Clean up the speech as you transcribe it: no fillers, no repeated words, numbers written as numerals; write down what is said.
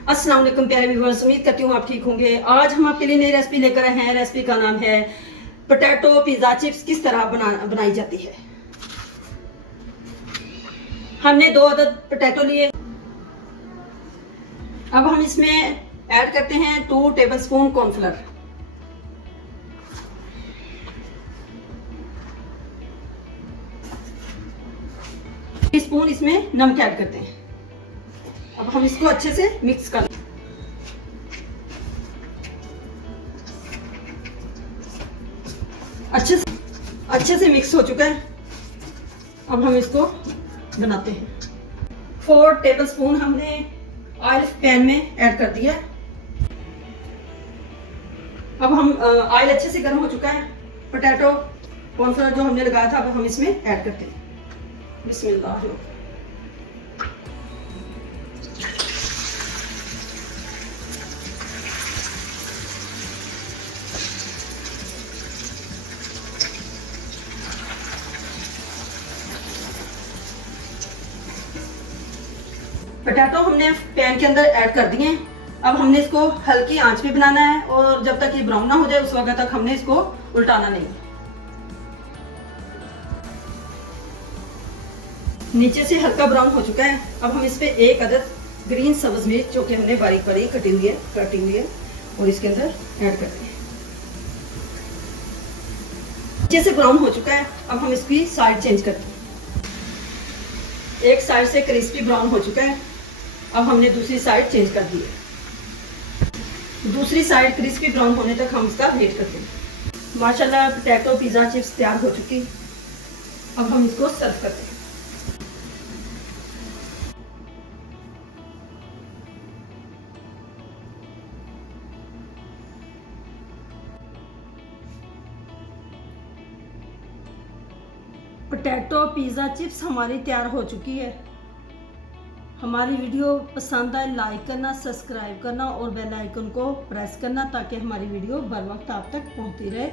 अस्सलाम वालेकुम प्यारे व्यूअर्स, उम्मीद करती हूँ आप ठीक होंगे। आज हम आपके लिए नई रेसिपी लेकर आए हैं। रेसिपी का नाम है पोटैटो पिज़्ज़ा चिप्स। किस तरह बनाई जाती है। हमने 2 अदद पोटैटो लिए। अब हम इसमें ऐड करते हैं 2 टेबलस्पून कॉर्नफ्लोर। टीस्पून इसमें नमक ऐड करते हैं। अब हम इसको अच्छे से मिक्स कर अच्छे से मिक्स हो चुका है। अब हम इसको बनाते हैं। 4 टेबलस्पून हमने ऑयल पैन में ऐड कर दिया। अब हम ऑयल अच्छे से गर्म हो चुका है। पोटैटो कॉर्नफ्लोर जो हमने लगाया था अब हम इसमें ऐड करते हैं। बिस्मिल्लाह। पोटैटो हमने पैन के अंदर ऐड कर दिए। अब हमने इसको हल्की आंच पे बनाना है और जब तक ये ब्राउन ना हो जाए उस वक्त तक हमने इसको उल्टाना नहीं। नीचे से हल्का ब्राउन हो चुका है। अब हम इस पे 1 अदद ग्रीन सब्ज मिर्च जो कि हमने बारीक बारीक कटी हुई है और इसके अंदर ऐड करते हैं। नीचे से ब्राउन हो चुका है। अब हम इसकी साइड चेंज करते हैं। एक साइड से क्रिस्पी ब्राउन हो चुका है। अब हमने दूसरी साइड चेंज कर दी है। दूसरी साइड क्रिस्पी ब्राउन होने तक हम इसका वेट करते हैं। माशाल्लाह पोटैटो पिज़्ज़ा चिप्स तैयार हो चुकी। अब हम इसको सर्व करते हैं। पोटैटो पिज़्ज़ा चिप्स हमारी तैयार हो चुकी है। हमारी वीडियो पसंद आए लाइक करना, सब्सक्राइब करना और बेल आइकन को प्रेस करना ताकि हमारी वीडियो बर वक्त आप तक पहुंचती रहे।